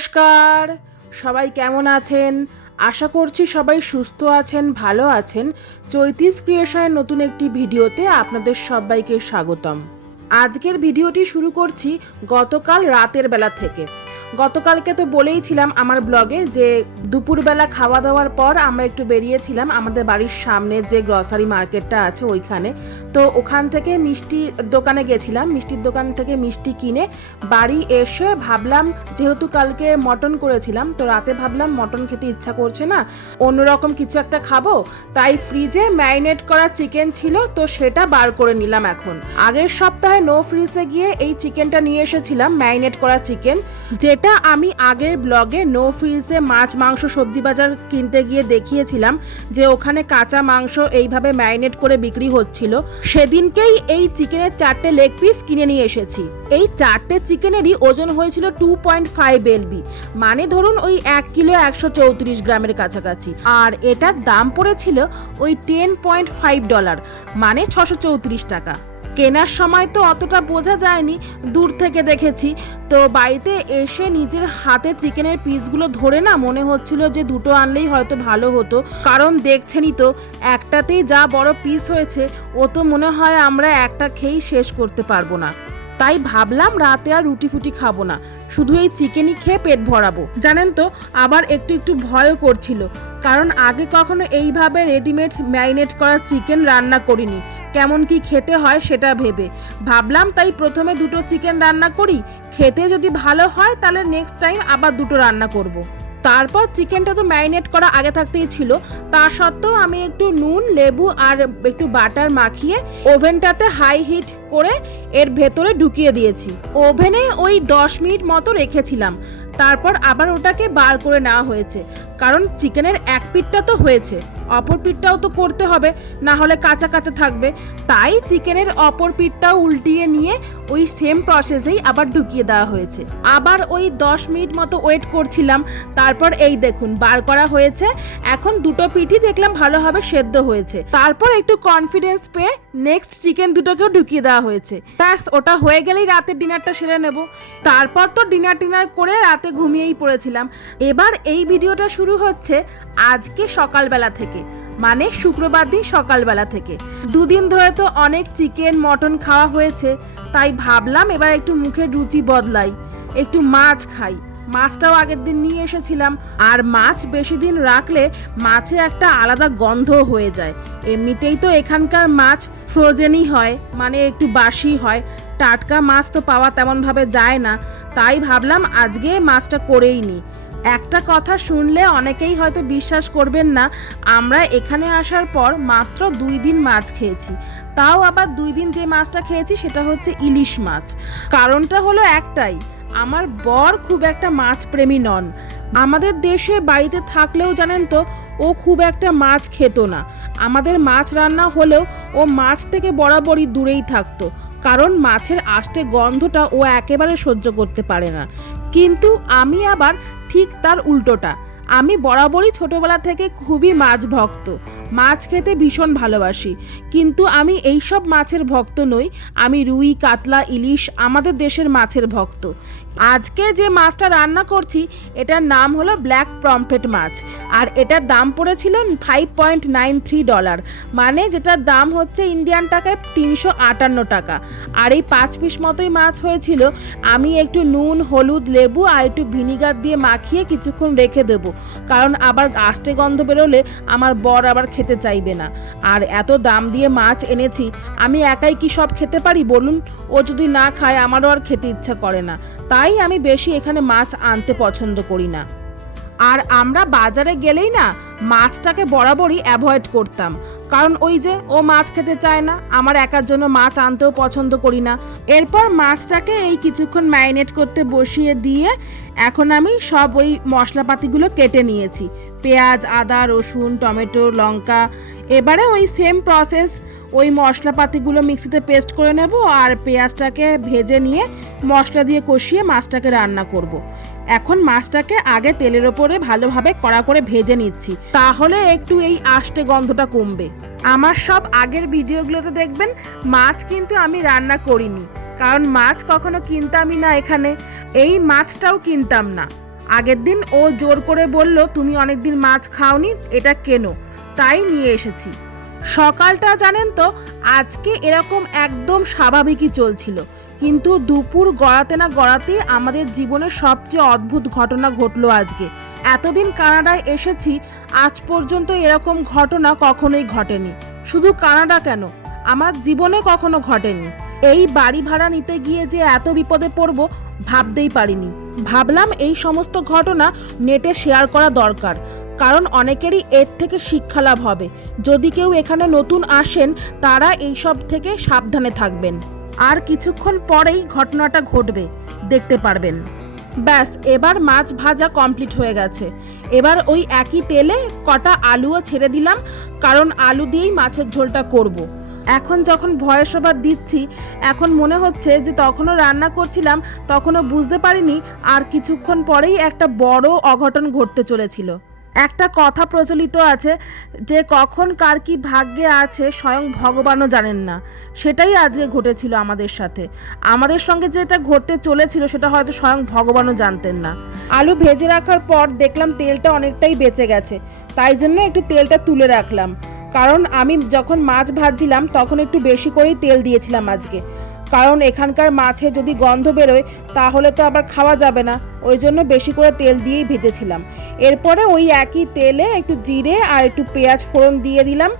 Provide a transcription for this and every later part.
নমস্কার। সবাই কেমন আছেন? আশা করছি সবাই সুস্থ আছেন, ভালো আছেন। চৈতিস ক্রিয়েশনের নতুন একটি ভিডিওতে আপনাদের সবাইকে স্বাগতম। আজকের ভিডিওটি শুরু করছি গতকাল রাতের বেলা থেকে। গতকালকে তো বলেইছিলাম আমার ব্লগে যে দুপুরবেলা খাওয়া দাওয়ার পর আমরা একটু বেরিয়েছিলাম আমাদের বাড়ির সামনে যে গ্রসারি মার্কেটটা আছে ওইখানে। তো ওখান থেকে মিষ্টি দোকানে গেছিলাম, মিষ্টির দোকান থেকে মিষ্টি কিনে বাড়ি এসে ভাবলাম যেহেতু কালকে মটন করেছিলাম, তো রাতে ভাবলাম মটন খেতে ইচ্ছা করছে না, অন্যরকম কিছু একটা খাব। তাই ফ্রিজে ম্যারিনেট করা চিকেন ছিল, তো সেটা বার করে নিলাম এখন। আগের সপ্তাহে নো ফ্রিজে গিয়ে এই চিকেনটা নিয়ে এসেছিলাম ম্যারিনেট করা চিকেন যেটা আমি আগের ব্লগে নো ফ্রিজে মাছ, মাংস, সবজি বাজার কিনতে গিয়ে দেখিয়েছিলাম যে ওখানে কাঁচা মাংস এইভাবে ম্যারিনেট করে বিক্রি হচ্ছিল। সেদিনকেই এই চিকেনের চারটে লেগ পিস কিনে নিয়ে এসেছি। এই চারটে চিকেনেরই ওজন হয়েছিল টু পয়েন্ট ফাইভ এলবি মানে ধরুন ওই এক কিলো একশো চৌত্রিশ গ্রামের কাছাকাছি। আর এটার দাম পড়েছিল ওই টেন পয়েন্ট ফাইভ ডলার মানে ছশো চৌত্রিশ টাকা। কেনার সময় তো অতটা বোঝা যায়নি, দূর থেকে দেখেছি। তো বাড়িতে এসে নিজের হাতে চিকেনের পিসগুলো ধরে না মনে হচ্ছিল যে দুটো আনলেই হয়তো ভালো হতো। কারণ দেখছেনই তো, একটাতেই যা বড় পিস হয়েছে, ও তো মনে হয় আমরা একটা খেয়েই শেষ করতে পারব না। তাই ভাবলাম রাতে আর রুটি ফুটি খাব না। শুধু এই চিকেনই খেয়ে পেট ভরাবো। জানেন তো, আবার একটু একটু ভয়ও করছিল। কারণ আগে কখনো এইভাবে রেডিমেড ম্যারিনেট করা চিকেন রান্না করিনি। কেমন কি খেতে হয় সেটা ভেবে। ভাবলাম তাই প্রথমে দুটো চিকেন রান্না করি। খেতে যদি ভালো হয় তাহলে নেক্সট টাইম আবার দুটো রান্না করব। তারপর চিকেনটা তো ম্যারিনেট করা আগে থাকতেই ছিল। তা সত্ত্বেও আমি একটু নুন, লেবু আর একটু বাটার মাখিয়ে ওভেনটাতে হাই হিট করে এর ভেতরে ঢুকিয়ে দিয়েছি। ওভেনে ওই দশ মিনিট মতো রেখেছিলাম। তারপর আবার ওটাকে বার করে নেওয়া হয়েছে। কারণ চিকেনের এক পিঠটা তো হয়েছে, অপর পিঠটাও তো করতে হবে, না হলে কাঁচা কাঁচা থাকবে। তাই চিকেনের অপর পিঠটাও উল্টিয়ে নিয়ে ওই সেম প্রসেসেই আবার ঢুকিয়ে দেওয়া হয়েছে। আবার ওই দশ মিনিট মতো ওয়েট করছিলাম, তারপর এই দেখুন, বার করা হয়েছে। এখন দুটো পিঠই দেখলাম ভালোভাবে সেদ্ধ হয়েছে। তারপর একটু কনফিডেন্স পেয়ে নেক্সট চিকেন দুটোকেও ঢুকিয়ে দেওয়া হয়েছে। ব্যাস, ওটা হয়ে গেলেই রাতের ডিনারটা সেরে নেব। তারপর তো ডিনার টিনার করে রাতে ঘুমিয়েই পড়েছিলাম। এবার এই ভিডিওটা শুরু হচ্ছে আজকে সকালবেলা থেকে মানে শুক্রবার দিন সকালবেলা থেকে। দুদিন ধরে তো অনেক চিকেন, মটন খাওয়া হয়েছে, তাই ভাবলাম এবার একটু মুখের রুচি বদলাই, একটু মাছ খাই। মাছটাও আগের দিন নিয়ে এসেছিলাম, আর মাছ বেশি দিন রাখলে মাছে একটা আলাদা গন্ধ হয়ে যায়। এমনিতেই তো এখানকার মাছ ফ্রোজেনই হয় মানে একটু বাসি হয়। টাটকা মাছ তো পাওয়া তেমনভাবে যায় না, তাই ভাবলাম আজকে মাছটা করেই নিই একটা কথা শুনলে অনেকেই হয়তো বিশ্বাস করবেন না, আমরা এখানে আসার পর মাত্র দুই দিন মাছ খেয়েছি। তাও আবার দুই দিন যে মাছটা খেয়েছি সেটা হচ্ছে ইলিশ মাছ। কারণটা হলো একটাই, আমার বর খুব একটা মাছ প্রেমী নন। আমাদের দেশে বাড়িতে থাকলেও জানেন তো, ও খুব একটা মাছ খেত না। আমাদের মাছ রান্না হলেও ও মাছ থেকে বরাবরই দূরেই থাকতো, কারণ মাছের আষ্টে গন্ধটা ও একেবারে সহ্য করতে পারে না। কিন্তু আমি আবার ঠিক তার উল্টোটা। আমি বরাবরই ছোটবেলা থেকে খুবই মাছ ভক্ত মাছ খেতে ভীষণ ভালোবাসি। কিন্তু আমি এইসব মাছের ভক্ত নই, আমি রুই, কাতলা, ইলিশ আমাদের দেশের মাছের ভক্ত। আজকে যে মাছটা রান্না করছি, এটার নাম হলো ব্ল্যাক প্রমফ্রেট মাছ। আর এটার দাম পড়েছিল five point nine three dollar মানে যেটার দাম হচ্ছে ইন্ডিয়ান টাকায় তিনশো আটান্ন টাকা। আর এই পাঁচ পিস মতোই মাছ হয়েছিল, আমি একটু নুন, হলুদ, লেবু আর একটু ভিনিগার দিয়ে মাখিয়ে কিছুক্ষণ রেখে দেবো। কারণ আবার আষ্টে গন্ধ বেরোলে আমার বর আবার খেতে চাইবে না। আর এত দাম দিয়ে মাছ এনেছি, আমি একাই কি সব খেতে পারি বলুন? ও যদি না খায়, আমারও আর খেতে ইচ্ছা করে না। তাই আমি বেশি এখানে মাছ আনতে পছন্দ করি না। আর আমরা বাজারে গেলেই না মাছটাকে বরাবরই অ্যাভয়েড করতাম। কারণ ওই যে, ও মাছ খেতে চায় না, আমার একার জন্য মাছ আনতেও পছন্দ করি না। এরপর মাছটাকে এই কিছুক্ষণ ম্যারিনেট করতে বসিয়ে দিয়ে এখন আমি সব ওই মশলাপাতিগুলো কেটে নিয়েছি। পেঁয়াজ, আদা, রসুন, টমেটো, লঙ্কা, এবারে ওই সেম প্রসেস ওই মশলাপাতিগুলো মিক্সিতে পেস্ট করে নেব আর পেঁয়াজটাকে ভেজে নিয়ে মশলা দিয়ে কষিয়ে মাছটাকে রান্না করব। এখন মাছটাকে আগে তেলের ওপরে ভালোভাবে কড়া করে ভেজে নিচ্ছি। তাহলে একটু এই আষ্টে গন্ধটা কমবে। আমার সব আগের ভিডিওগুলোতে দেখবেন, মাছ কিন্তু আমি রান্না করিনি। কারণ মাছ কখনো কিনতামই না এখানে। এই মাছটাও কিনতাম না। আগের দিন ও জোর করে বলল, তুমি অনেকদিন মাছ খাওনি, এটা কেনো? তাই নিয়ে এসেছি। সকালটা জানেন তো, আজকে এরকম একদম স্বাভাবিকই চলছিল। কিন্তু দুপুর গড়াতে না গড়াতে আমাদের জীবনের সবচেয়ে অদ্ভুত ঘটনা ঘটলো আজকে। এতদিন কানাডায় এসেছি, আজ পর্যন্ত এরকম ঘটনা কখনোই ঘটেনি। শুধু কানাডা কেন? আমার জীবনে কখনো ঘটেনি। এই বাড়ি ভাড়া নিতে গিয়ে যে এত বিপদে পড়ব, ভাবতেই পারিনি। ভাবলাম এই সমস্ত ঘটনা নেটে শেয়ার করা দরকার, কারণ অনেকেরই এর থেকে শিক্ষা লাভ হবে। যদি কেউ এখানে নতুন আসেন, তারা এইসব থেকে সাবধানে থাকবেন। আর কিছুক্ষণ পরেই ঘটনাটা ঘটবে, দেখতে পারবেন। ব্যাস, এবার মাছ ভাজা কমপ্লিট হয়ে গেছে। এবার ওই একই তেলে কটা আলুও ছেড়ে দিলাম, কারণ আলু দিয়েই মাছের ঝোলটা করব। এখন যখন ভয়েস ওভার দিচ্ছি, এখন মনে হচ্ছে যে তখনও রান্না করছিলাম, তখনও বুঝতে পারিনি, আর কিছুক্ষণ পরেই একটা বড় অঘটন ঘটতে চলেছিল। একটা কথা প্রচলিত আছে যে কখন কার কি ভাগ্যে আছে স্বয়ং ভগবানও জানেন না। সেটাই আজকে ঘটেছিল আমাদের সাথে। আমাদের সঙ্গে যেটা ঘটতে চলেছিল সেটা হয়তো স্বয়ং ভগবানও জানতেন না। আলু ভেজে রাখার পর দেখলাম তেলটা অনেকটাই বেঁচে গেছে। তাই জন্য একটু তেলটা তুলে রাখলাম। কারণ আমি যখন মাছ ভাজছিলাম তখন একটু বেশি করেই তেল দিয়েছিলাম আজকে। কারণ এখানকার মাছে যদি গন্ধ বেরোয়, তাহলে তো আবার খাওয়া যাবে না। ওই জন্য বেশি করে তেল দিয়েই ভেজেছিলাম। এরপরে ওই একই তেলে একটু জিরে আর একটু পেঁয়াজ ফোড়ন দিয়ে দিলাম।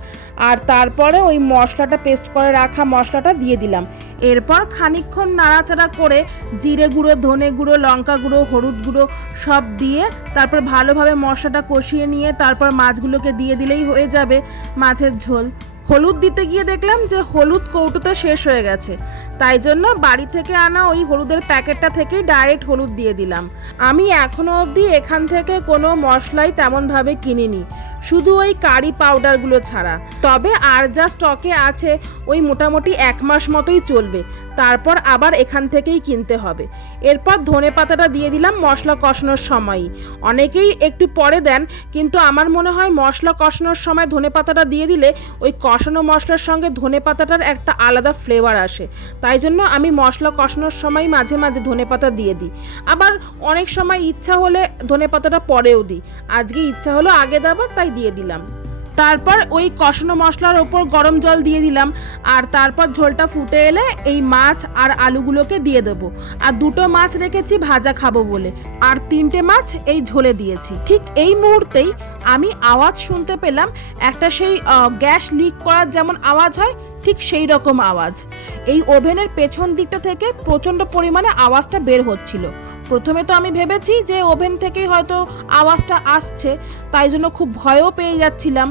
আর তারপরে ওই মশলাটা পেস্ট করে রাখা মশলাটা দিয়ে দিলাম। এরপর খানিকক্ষণ নাড়াচাড়া করে জিরে গুঁড়ো, ধনে গুঁড়ো, লঙ্কা গুঁড়ো, হলুদ গুঁড়ো সব দিয়ে তারপর ভালোভাবে মশলাটা কষিয়ে নিয়ে তারপর মাছগুলোকে দিয়ে দিলেই হয়ে যাবে মাছের ঝোল। হলুদ দিতে গিয়ে দেখলাম যে হলুদ কৌটোতে শেষ হয়ে গেছে। তাই জন্য বাড়ি থেকে আনা ওই হলুদের প্যাকেটটা থেকেই ডাইরেক্ট হলুদ দিয়ে দিলাম। আমি এখনও অবধি এখান থেকে কোনো মশলাই তেমনভাবে কিনিনি, শুধু ওই কারি পাউডারগুলো ছাড়া। তবে আর যা স্টকে আছে, ওই মোটামুটি এক মাস মতোই চলবে। তারপর আবার এখান থেকেই কিনতে হবে। এরপর ধনে পাতাটা দিয়ে দিলাম মশলা কষানোর সময়ই। অনেকেই একটু পরে দেন, কিন্তু আমার মনে হয় মশলা কষানোর সময় ধনে পাতাটা দিয়ে দিলে ওই কষানো মশলার সঙ্গে ধনে পাতাটার একটা আলাদা ফ্লেভার আসে। তাই জন্য আমি মশলা কষানোর সময় মাঝে মাঝে ধনে পাতা দিয়ে দিই। আবার অনেক সময় ইচ্ছা হলে ধনে পাতাটা পরেও দিই। আজকে ইচ্ছা হলো আগে দেবার তাই দিয়ে দিলাম। তারপর ওই কষানো মশলার ওপর গরম জল দিয়ে দিলাম। আর তারপর ঝোলটা ফুটে এলে এই মাছ আর আলুগুলোকে দিয়ে দেবো। আর দুটো মাছ রেখেছি ভাজা খাব বলে। আর তিনটে মাছ এই ঝোলে দিয়েছি। ঠিক এই মুহূর্তেই আমি আওয়াজ শুনতে পেলাম, একটা সেই গ্যাস লিক করার যেমন আওয়াজ হয় ঠিক সেই রকম আওয়াজ। এই ওভেনের পেছন দিকটা থেকে প্রচণ্ড পরিমাণে আওয়াজটা বের হচ্ছিল। প্রথমে তো আমি ভেবেছি যে ওভেন থেকেই হয়তো আওয়াজটা আসছে, তাই জন্য খুব ভয়ও পেয়ে যাচ্ছিলাম।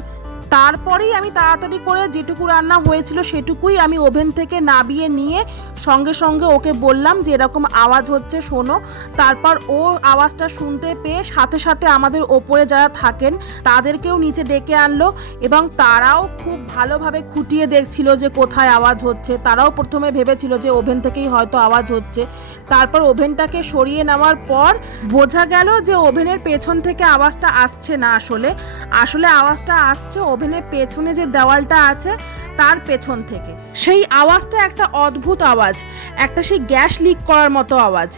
তারপরেই আমি তাড়াতাড়ি করে যেটুকু রান্না হয়েছিল সেটুকুই আমি ওভেন থেকে নাবিয়ে নিয়ে সঙ্গে সঙ্গে ওকে বললাম যে এরকম আওয়াজ হচ্ছে, শোনো। তারপর ও আওয়াজটা শুনতে পেয়ে সাথে সাথে আমাদের ওপরে যারা থাকেন তাদেরকেও নিচে ডেকে আনলো এবং তারাও খুব ভালোভাবে খুঁটিয়ে দেখছিল যে কোথায় আওয়াজ হচ্ছে। তারাও প্রথমে ভেবেছিল যে ওভেন থেকেই হয়তো আওয়াজ হচ্ছে। তারপর ওভেনটাকে সরিয়ে নেওয়ার পর বোঝা গেল যে ওভেনের পেছন থেকে আওয়াজটা আসছে না আসলে। আসলে আওয়াজটা আসছে ওভেনের পেছনে যে দেওয়ালটা আছে, তার পেছন থেকে। সেই আওয়াজটা একটা অদ্ভুত আওয়াজ, একটা সেই গ্যাস লিক করার মতো আওয়াজ।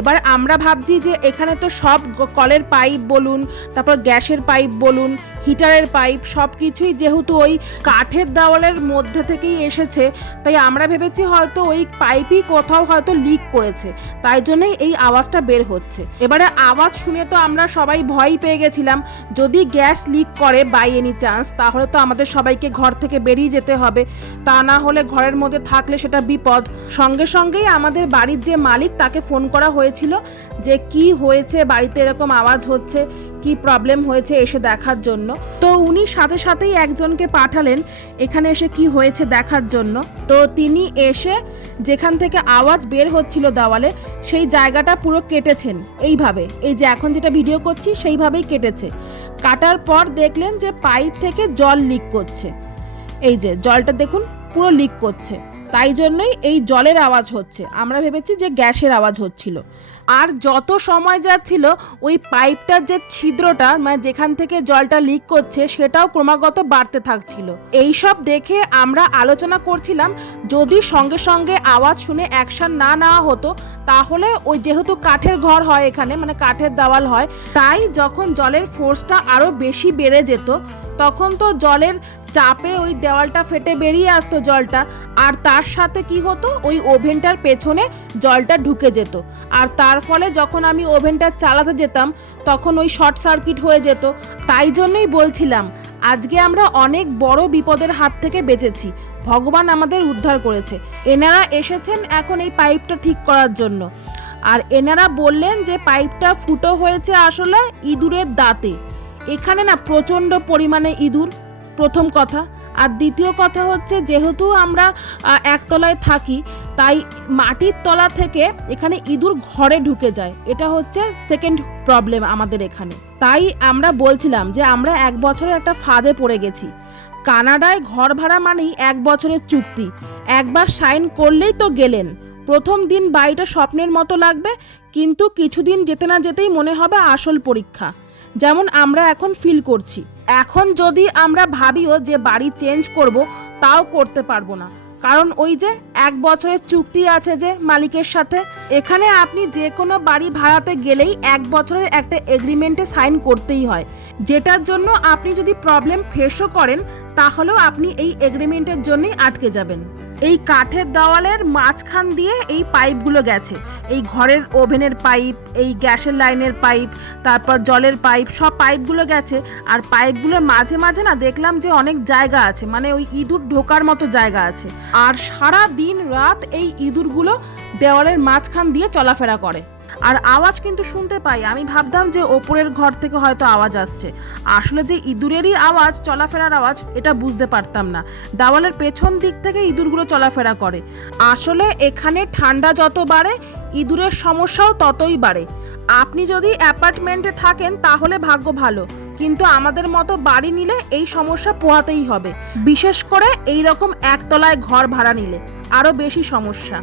এবার আমরা ভাবছি যে এখানে তো সব কলের পাইপ বলুন, তারপর গ্যাসের পাইপ বলুন হিটারের পাইপ সব কিছুই যেহেতু ওই কাঠের দেওয়ালের মধ্যে থেকেই এসেছে, তাই আমরা ভেবেছি হয়তো ওই পাইপই কোথাও হয়তো লিক করেছে, তাই জন্যই এই আওয়াজটা বের হচ্ছে। এবারে আওয়াজ শুনে তো আমরা সবাই ভয় পেয়ে গেছিলাম, যদি গ্যাস লিক করে বাই এনি চান্স, তাহলে তো আমাদের সবাইকে ঘর থেকে বেরিয়ে যেতে হবে, তা না হলে ঘরের মধ্যে থাকলে সেটা বিপদ। সঙ্গে সঙ্গেই আমাদের বাড়ির যে মালিক, তাকে ফোন করা হয়েছিল যে কি হয়েছে, বাড়িতে এরকম আওয়াজ হচ্ছে, কি প্রবলেম হয়েছে এসে দেখার জন্য। তো উনি সাথে সাথেই একজনকে পাঠালেন, এখানে এসে কি হয়েছে দেখার জন্য। তো তিনি এসে যেখান থেকে আওয়াজ বের হচ্ছিল দেওয়ালে, সেই জায়গাটা পুরো কেটেছেন। এইভাবে, এই যে এখন যেটা ভিডিও করছি, সেইভাবেই কেটেছে। কাটার পর দেখলেন যে পাইপ থেকে জল লিক করছে। এই যে, জলটা দেখুন, পুরো লিক করছে। তাই জন্যই এই জলের আওয়াজ হচ্ছে। আমরা ভেবেছি যে গ্যাসের আওয়াজ হচ্ছিল। আর যত সময় যাচ্ছিল, ওই পাইপটার যে ছিদ্রটা মানে যেখান থেকে জলটা লিক করছে, সেটাও ক্রমাগত বাড়তে থাকছিল। এই সব দেখে আমরা আলোচনা করছিলাম, যদি সঙ্গে সঙ্গে আওয়াজ শুনে অ্যাকশন না নেওয়া হতো, তাহলে ওই যেহেতু কাঠের ঘর হয় এখানে মানে কাঠের দেওয়াল হয়, তাই যখন জলের ফোর্সটা আরও বেশি বেড়ে যেত, তখন তো জলের চাপে ওই দেওয়ালটা ফেটে বেরিয়ে আসতো জলটা, আর তার সাথে কি হতো, ওই ওভেনটার পেছনে জলটা ঢুকে যেত। আর তার ফলে যখন আমি ওভেনটা চালাতে যেতাম, তখন ওই শর্ট সার্কিট হয়ে যেত। তাই জন্যই বলছিলাম, আজকে আমরা অনেক বড় বিপদের হাত থেকে বেঁচেছি। ভগবান আমাদের উদ্ধার করেছে। এনারা এসেছেন এখন এই পাইপটা ঠিক করার জন্য। আর এনারা বললেন যে পাইপটা ফুটো হয়েছে আসলে ইঁদুরের দাঁতে। এখানে না প্রচণ্ড পরিমাণে ইঁদুর। প্রথম কথা। আর দ্বিতীয় কথা হচ্ছে, যেহেতু আমরা একতলায় থাকি, তাই মাটির তলা থেকে এখানে ইঁদুর ঘরে ঢুকে যায়। এটা হচ্ছে সেকেন্ড প্রবলেম আমাদের এখানে। তাই আমরা বলছিলাম যে, আমরা এক বছরের একটা ফাঁদে পড়ে গেছি। কানাডায় ঘর ভাড়া মানেই এক বছরের চুক্তি। একবার সাইন করলেই তো গেলেন। প্রথম দিন বাড়িটা স্বপ্নের মতো লাগবে, কিন্তু কিছুদিন যেতে না যেতেই মনে হবে আসল পরীক্ষা। যেমন আমরা এখন ফিল করছি। এখন যদি আমরা ভাবিও যে বাড়ি চেঞ্জ করব, তাও করতে পারব না। কারণ ওই যে এক বছরের চুক্তি আছে যে মালিকের সাথে, এখানে আপনি যে কোনো বাড়ি ভাড়াতে গেলেই এক বছরের একটা এগ্রিমেন্টে সাইন করতেই হয়। যেটার জন্য আপনি যদি প্রবলেম ফেসও করেন, তাহলেও আপনি এই এগ্রিমেন্টের জন্যই আটকে যাবেন। এই কাঠের দেওয়ালের মাঝখান দিয়ে এই পাইপগুলো গেছে। এই ঘরের ওভেনের পাইপ, এই গ্যাসের লাইনের পাইপ, তারপর জলের পাইপ, সব পাইপগুলো গেছে। আর পাইপগুলোর মাঝে মাঝে না দেখলাম যে অনেক জায়গা আছে মানে ওই ইঁদুর ঢোকার মতো জায়গা আছে। আর সারা দিন রাত এই ইঁদুরগুলো দেওয়ালের মাঝখান দিয়ে চলাফেরা করে। আর আওয়াজ কিন্তু শুনতে পাই। আমি ভাবতাম যে ওপরের ঘর থেকে হয়তো আওয়াজ আসছে। আসলে যে ইঁদুরেরই আওয়াজ, চলাফেরার আওয়াজ, এটা বুঝতে পারতাম না। দেওয়ালের পেছন দিক থেকে ইঁদুরগুলো চলাফেরা করে। আসলে এখানে ঠান্ডা যত বাড়ে, ইঁদুরের সমস্যাও ততই বাড়ে। আপনি যদি অ্যাপার্টমেন্টে থাকেন, তাহলে ভাগ্য ভালো। কিন্তু আমাদের মতো বাড়ি নিলে এই সমস্যা পোহাতেই হবে। বিশেষ করে এই রকম একতলায় ঘর ভাড়া নিলে আরও বেশি সমস্যা।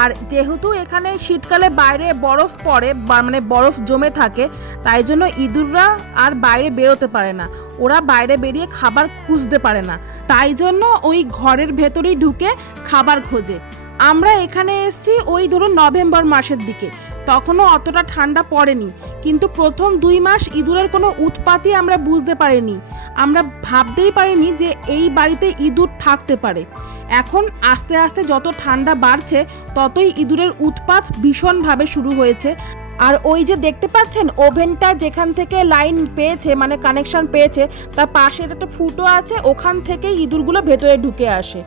আর যেহেতু এখানে শীতকালে বাইরে বরফ পড়ে মানে বরফ জমে থাকে, তাই জন্য ইঁদুররা আর বাইরে বেরোতে পারে না। ওরা বাইরে বেরিয়ে খাবার খুঁজতে পারে না। তাই জন্য ওই ঘরের ভেতরেই ঢুকে খাবার খোঁজে। আমরা এখানে এসেছি ওই ধরুন নভেম্বর মাসের দিকে। তখনও অতটা ঠান্ডা পড়েনি। কিন্তু প্রথম দুই মাস ইঁদুরের কোনো উৎপাতই আমরা বুঝতে পারিনি। আমরা ভাবতেই পারিনি যে এই বাড়িতে ইঁদুর থাকতে পারে। এখন আস্তে আস্তে যত ঠান্ডা বাড়ছে, ততই ইঁদুরের উৎপাত ভীষণভাবে শুরু হয়েছে। আর ওই যে দেখতে পাচ্ছেন, ওভেনটা যেখান থেকে লাইন পেয়েছে মানে কানেকশন পেয়েছে, তার পাশে একটা ফুটো আছে, ওখান থেকেই ইঁদুরগুলো ভেতরে ঢুকে আসে।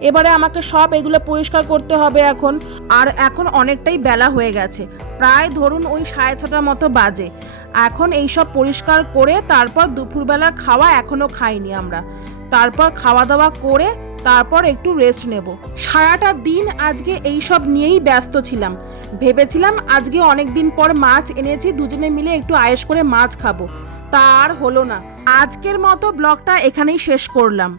এবারে আমাকে সব এগুলো পরিষ্কার করতে হবে এখন। আর এখন অনেকটাই বেলা হয়ে গেছে। প্রায় ধরুন ওই সাড়ে ছটার মতো বাজে। এখন এই সব পরিষ্কার করে তারপর দুপুরবেলার খাওয়া এখনও খাইনি আমরা। তারপর খাওয়া দাওয়া করে তারপর একটু রেস্ট নেব। সারাটা দিন আজকে এই সব নিয়েই ব্যস্ত ছিলাম। ভেবেছিলাম আজকে অনেক দিন পর মাছ এনেছি, দুজনে মিলে একটু আয়েস করে মাছ খাব। তা আর হলো না। আজকের মতো ব্লগটা এখানেই শেষ করলাম।